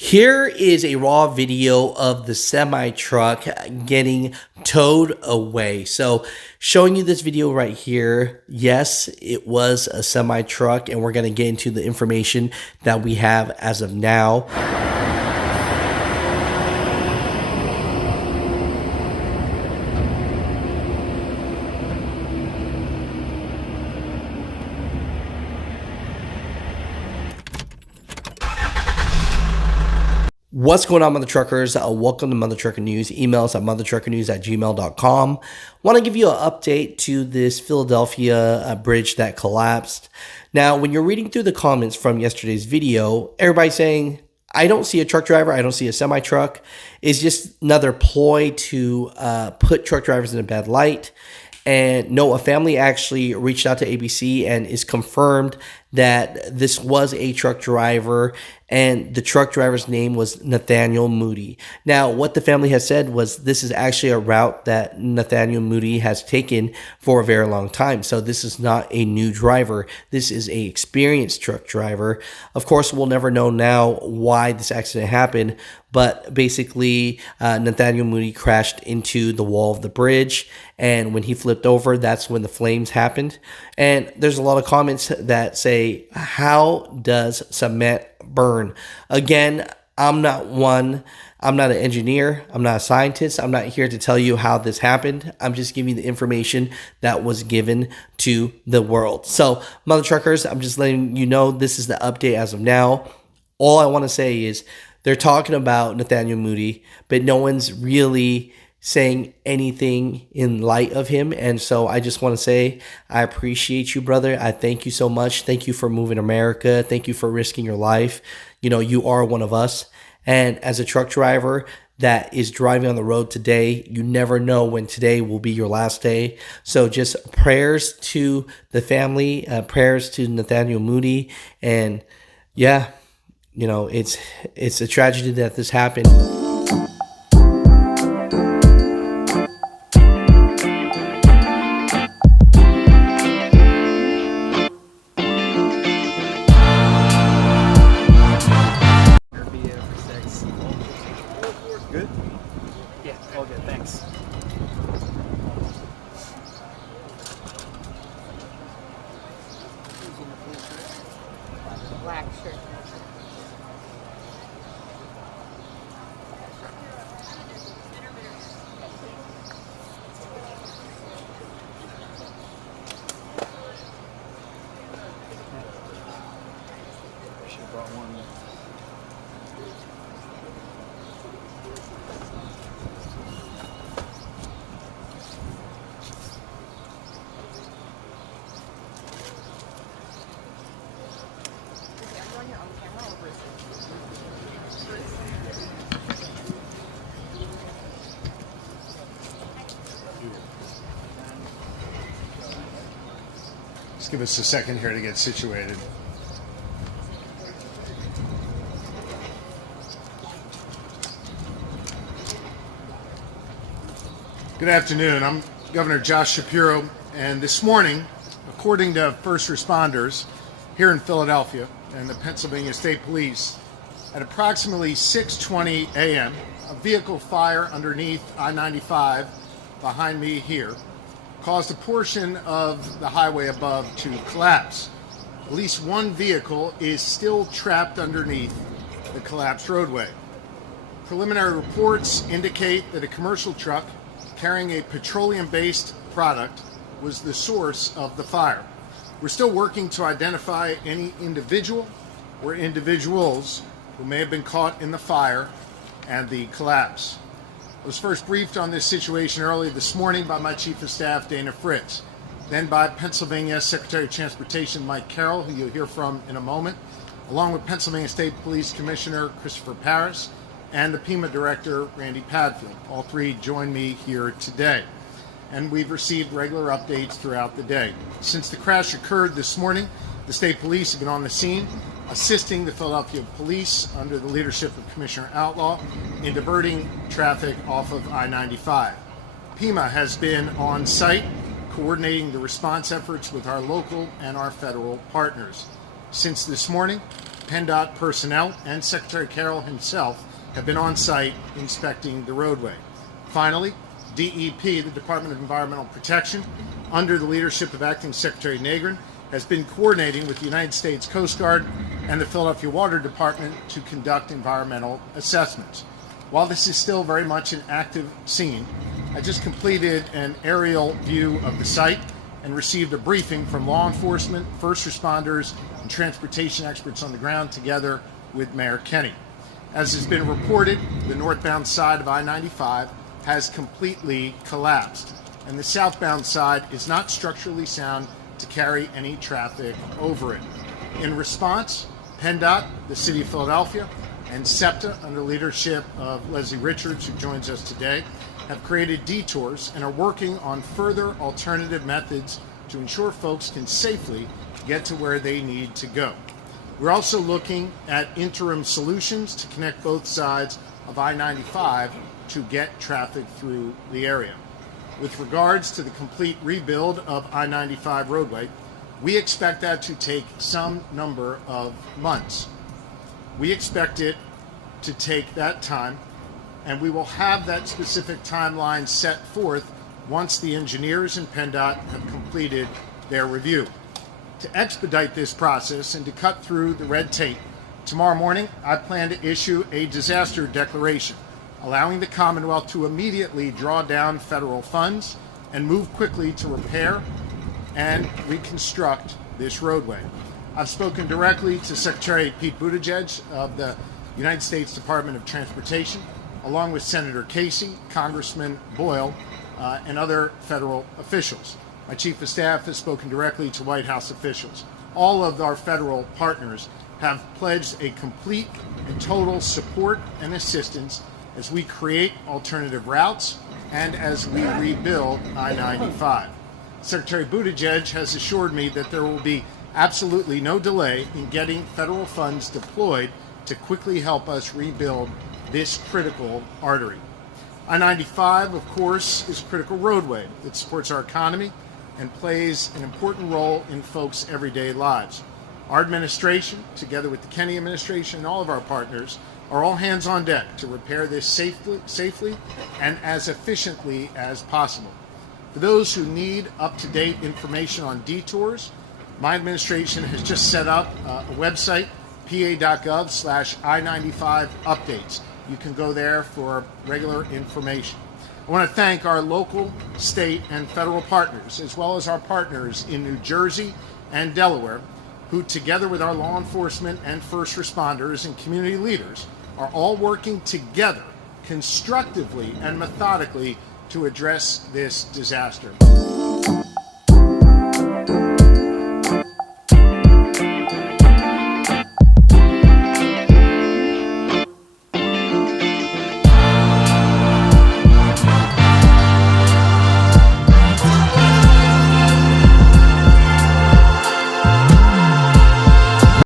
Here is a raw video of the semi truck getting towed away. So, showing you this video right here. Yes, it was a semi truck, and we're going to get into the information that we have as of now. What's going on, Mother Truckers? Welcome to Mother Trucker News. Email us at muthatruckernews@gmail.com. Want to give you an update to this Philadelphia bridge that collapsed. Now, when you're reading through the comments from yesterday's video, everybody's saying, I don't see a truck driver. I don't see a semi truck. It's just another ploy to put truck drivers in a bad light. And no, a family actually reached out to ABC and is confirmed that this was a truck driver, and the truck driver's name was Nathaniel Moody. Now, what the family has said was this is actually a route that Nathaniel Moody has taken for a very long time. So this is not a new driver. This is a experienced truck driver. Of course, we'll never know now why this accident happened, but basically Nathaniel Moody crashed into the wall of the bridge, and when he flipped over, that's when the flames happened. And there's a lot of comments that say, how does cement burn? Again, I'm not an engineer. I'm not a scientist. I'm not here to tell you how this happened. I'm just giving you the information that was given to the world. So, Mother Truckers, I'm just letting you know this is the update as of now. All I want to say is they're talking about Nathaniel Moody, but no one's really saying anything in light of him. And so I just want to say, I appreciate you, brother. I thank you so much. Thank you for moving America. Thank you for risking your life. You know, you are one of us. And as a truck driver that is driving on the road today, you never know when today will be your last day. So just prayers to the family, prayers to Nathaniel Moody. And yeah, you know, it's a tragedy that this happened. Good? Yeah, all good, thanks. Black shirt. She brought one. Just give us a second here to get situated. Good afternoon. I'm Governor Josh Shapiro, and this morning, according to first responders here in Philadelphia and the Pennsylvania State Police, at approximately 6:20 a.m., a vehicle fire underneath I-95 behind me here caused a portion of the highway above to collapse. At least one vehicle is still trapped underneath the collapsed roadway. Preliminary reports indicate that a commercial truck carrying a petroleum-based product was the source of the fire. We're still working to identify any individual or individuals who may have been caught in the fire and the collapse. I was first briefed on this situation early this morning by my Chief of Staff, Dana Fritz, then by Pennsylvania Secretary of Transportation Mike Carroll, who you'll hear from in a moment, along with Pennsylvania State Police Commissioner Christopher Paris and the PEMA Director, Randy Padfield. All three join me here today, and we've received regular updates throughout the day. Since the crash occurred this morning, the state police have been on the scene, assisting the Philadelphia Police under the leadership of Commissioner Outlaw in diverting traffic off of I-95. PEMA has been on site coordinating the response efforts with our local and our federal partners. Since this morning, PennDOT personnel and Secretary Carroll himself have been on site inspecting the roadway. Finally, DEP, the Department of Environmental Protection, under the leadership of Acting Secretary Nrg, has been coordinating with the United States Coast Guard and the Philadelphia Water Department to conduct environmental assessments. While this is still very much an active scene, I just completed an aerial view of the site and received a briefing from law enforcement, first responders, and transportation experts on the ground together with Mayor Kenny. As has been reported, the northbound side of I-95 has completely collapsed, and the southbound side is not structurally sound to carry any traffic over it. In response, PennDOT, the City of Philadelphia, and SEPTA, under leadership of Leslie Richards, who joins us today, have created detours and are working on further alternative methods to ensure folks can safely get to where they need to go. We're also looking at interim solutions to connect both sides of I-95 to get traffic through the area. With regards to the complete rebuild of I-95 roadway, we expect that to take some number of months. We expect it to take that time, and we will have that specific timeline set forth once the engineers in PennDOT have completed their review. To expedite this process and to cut through the red tape, tomorrow morning I plan to issue a disaster declaration, allowing the Commonwealth to immediately draw down federal funds and move quickly to repair and reconstruct this roadway. I've spoken directly to Secretary Pete Buttigieg of the United States Department of Transportation, along with Senator Casey, Congressman Boyle, and other federal officials. My Chief of Staff has spoken directly to White House officials. All of our federal partners have pledged a complete and total support and assistance as we create alternative routes and as we rebuild I-95. Secretary Buttigieg has assured me that there will be absolutely no delay in getting federal funds deployed to quickly help us rebuild this critical artery. I-95, of course, is a critical roadway that supports our economy and plays an important role in folks' everyday lives. Our administration, together with the Kenny administration and all of our partners, are all hands on deck to repair this safely and as efficiently as possible. For those who need up-to-date information on detours, my administration has just set up a website, pa.gov/I-95 updates. You can go there for regular information. I want to thank our local, state, and federal partners, as well as our partners in New Jersey and Delaware, who together with our law enforcement and first responders and community leaders are all working together constructively and methodically to address this disaster.